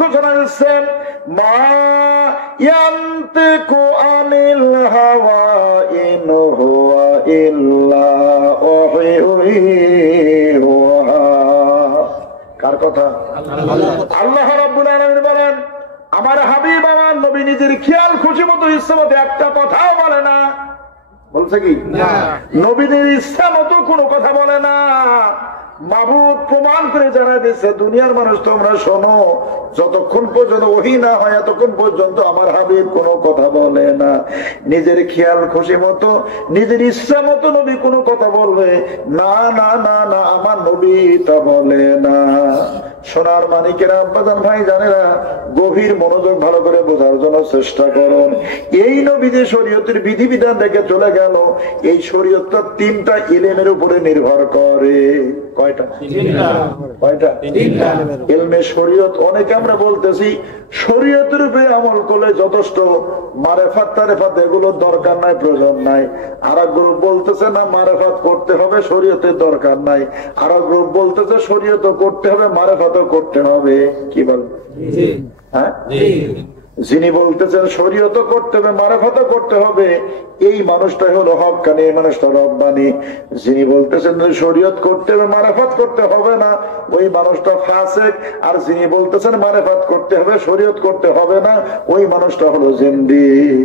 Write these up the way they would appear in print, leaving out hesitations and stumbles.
ঘোষণা দিচ্ছেন, মা ইয়ান্তিকু আনিল হাওয়া ইন হুয়া ইল্লা ওয়াহয়ুহা। কার কথা? আল্লাহ রাব্বুল আলামিন বলেন, আমার হাবিব আমার নবী নিজের খেয়াল খুশি মতো ইচ্ছা মতো একটা কথাও বলে না। বলছে কি? নবীদের ইচ্ছা মতো কোনো কথা বলে না। মাবুদ প্রমাণ করে জানাই দিচ্ছে, দুনিয়ার মানুষ তোমরা শোনো, যতক্ষণ পর্যন্ত ওহী না হয় এতক্ষণ পর্যন্ত আমার হাবিব কোনো কথা বলে না। নিজের খেয়াল খুশি মতো নিজের ইচ্ছা মতো নবী কোনো কথা বলবে না, না না না, আমার নবী তা বলে না। সোনার মানিকেরা, আব্বাজান ভাই জানেরা, গভীর মনোযোগ ভালো করে বোঝার জন্য চেষ্টা করুন। এই নবী যে শরীয়তের বিধিবিধান দেখে চলে গেল, এই শরীয়তটা 3টা ইলমের উপরে নির্ভর করে। কয়টা? 3টা। ইলমে শরীয়ত। অনেকে আমরা বলতেছি শরীয়তের উপরে আমল করলে যথেষ্ট, মারেফাত তারেফাত এগুলোর দরকার নাই, প্রয়োজন নাই। আর এক গ্রুপ বলতেছে না, মারেফাত করতে হবে, শরীয়তের দরকার নাই। আর এক গ্রুপ বলতেছে শরীয়ত করতে হবে, মারেফাতও করতে হবে। কি বল? হ্যাঁ, যিনি বলতেছেন শরীয়ত করতে হবে, মারেফাতও করতে হবে, এই মানুষটাই হলো হক্কানি, এই মানুষটা রব্বানি। যিনি বলতেছেন শরীয়ত করতে হবে, মারেফাত করতে হবে না, ওই মানুষটা ফাসিক। আর যিনি বলতেছেন মারেফাত করতে হবে, শরীয়ত করতে হবে না, ওই মানুষটা হলো জিন্দিক।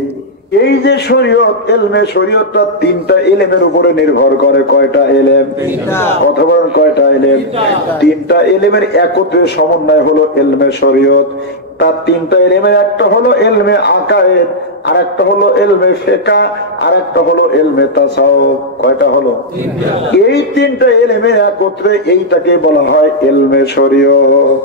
এই যে শরীয়ত, এলমে শরীয়তটা 3টা এলেমের উপরে নির্ভর করে। কয়টা এলেম? কথা বলেন, কয়টা এলেম? 3টা এলেমের একত্রে সমন্বয় হলো এলমে শরীয়ত। তার 3টা এলেমের একটা হলো এলমে আকায়েদ, আর একটা হলো এলমে ফিকহ, আর একটা হলো এলমে তাসাউফ। কয়টা হলো? এই 3টা এলেমের একত্রে এইটাকে বলা হয় এলমে শরীয়ত।